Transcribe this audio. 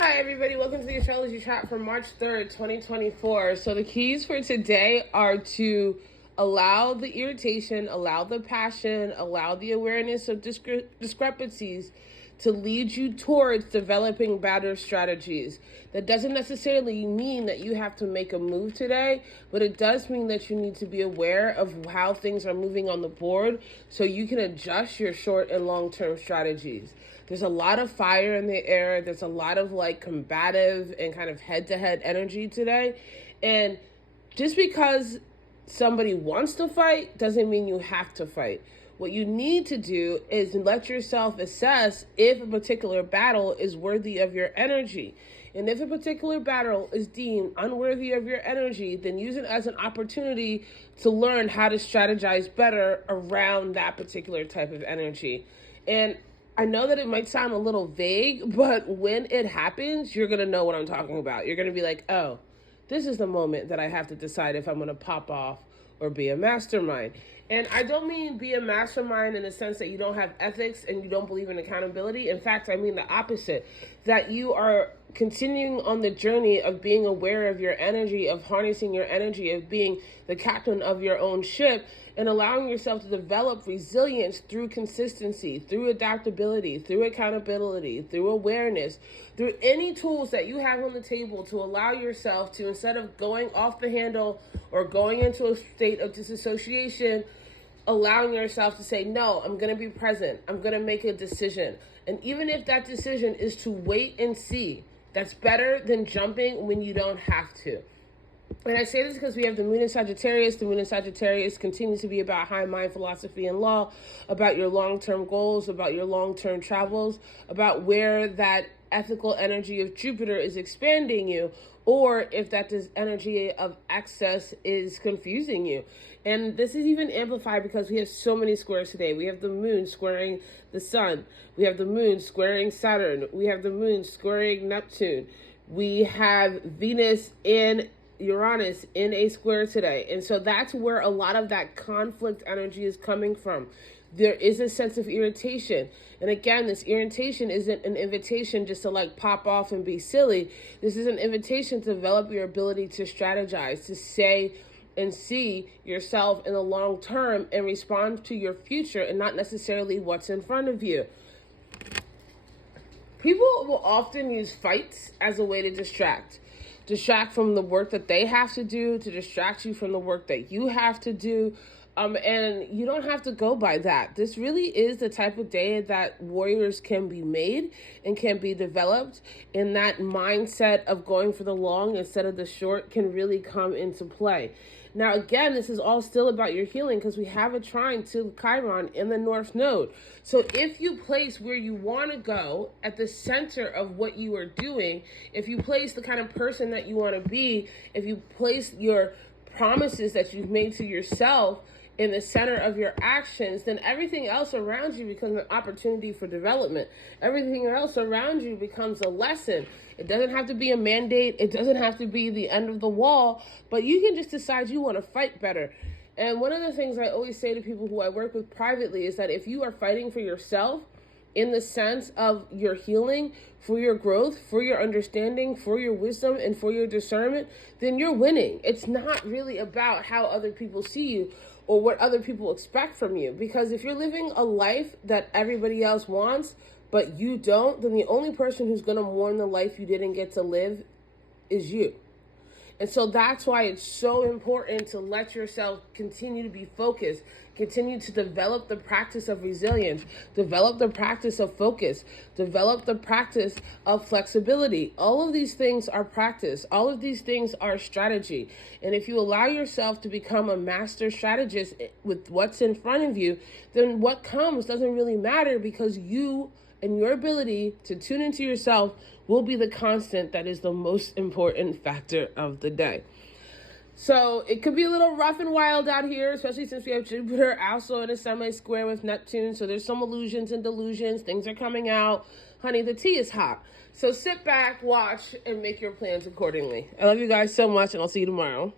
Hi everybody, welcome to the Astrology Chat for March 3rd, 2024. So the keys for today are to allow the irritation, allow the passion, allow the awareness of discrepancies to lead you towards developing better strategies. That doesn't necessarily mean that you have to make a move today, but it does mean that you need to be aware of how things are moving on the board so you can adjust your short and long-term strategies. There's a lot of fire in the air. There's a lot of combative and kind of head-to-head energy today. And just because somebody wants to fight doesn't mean you have to fight. What you need to do is let yourself assess if a particular battle is worthy of your energy. And if a particular battle is deemed unworthy of your energy, then use it as an opportunity to learn how to strategize better around that particular type of energy. And I know that it might sound a little vague, but when it happens, you're going to know what I'm talking about. You're going to be like, oh, this is the moment that I have to decide if I'm going to pop off or be a mastermind. And I don't mean be a mastermind in the sense that you don't have ethics and you don't believe in accountability. In fact, I mean the opposite, that you are continuing on the journey of being aware of your energy, of harnessing your energy, of being the captain of your own ship, and allowing yourself to develop resilience through consistency, through adaptability, through accountability, through awareness, through any tools that you have on the table to allow yourself to, instead of going off the handle or going into a state of disassociation, allowing yourself to say, no, I'm going to be present. I'm going to make a decision. And even if that decision is to wait and see, that's better than jumping when you don't have to. And I say this because we have the moon in Sagittarius. The moon in Sagittarius continues to be about high mind philosophy and law, about your long-term goals, about your long-term travels, about where that ethical energy of Jupiter is expanding you, or if that this energy of excess is confusing you. And this is even amplified because we have so many squares today. We have the moon squaring the sun. We have the moon squaring Saturn. We have the moon squaring Neptune. We have Venus in Uranus in a square today. And so that's where a lot of that conflict energy is coming from. There is a sense of irritation. And again, this irritation isn't an invitation just to pop off and be silly. This is an invitation to develop your ability to strategize, to say and see yourself in the long term and respond to your future and not necessarily what's in front of you. People will often use fights as a way to distract from the work that they have to do, to distract you from the work that you have to do. And you don't have to go by that. This really is the type of day that warriors can be made and can be developed. And that mindset of going for the long instead of the short can really come into play. Now, again, this is all still about your healing because we have a trine to Chiron in the North Node. So if you place where you want to go at the center of what you are doing, if you place the kind of person that you want to be, if you place your promises that you've made to yourself in the center of your actions, then everything else around you becomes an opportunity for development. Everything else around you becomes a lesson. It doesn't have to be a mandate. It doesn't have to be the end of the wall, but you can just decide you want to fight better. And one of the things I always say to people who I work with privately is that if you are fighting for yourself, in the sense of your healing, for your growth, for your understanding, for your wisdom, and for your discernment, then you're winning. It's not really about how other people see you or what other people expect from you. Because if you're living a life that everybody else wants, but you don't, then the only person who's going to mourn the life you didn't get to live is you. And so that's why it's so important to let yourself continue to be focused, continue to develop the practice of resilience, develop the practice of focus, develop the practice of flexibility. All of these things are practice. All of these things are strategy. And if you allow yourself to become a master strategist with what's in front of you, then what comes doesn't really matter because you and your ability to tune into yourself will be the constant that is the most important factor of the day. So it could be a little rough and wild out here, especially since we have Jupiter also in a semi-square with Neptune. So there's some illusions and delusions. Things are coming out. Honey, the tea is hot. So sit back, watch, and make your plans accordingly. I love you guys so much, and I'll see you tomorrow.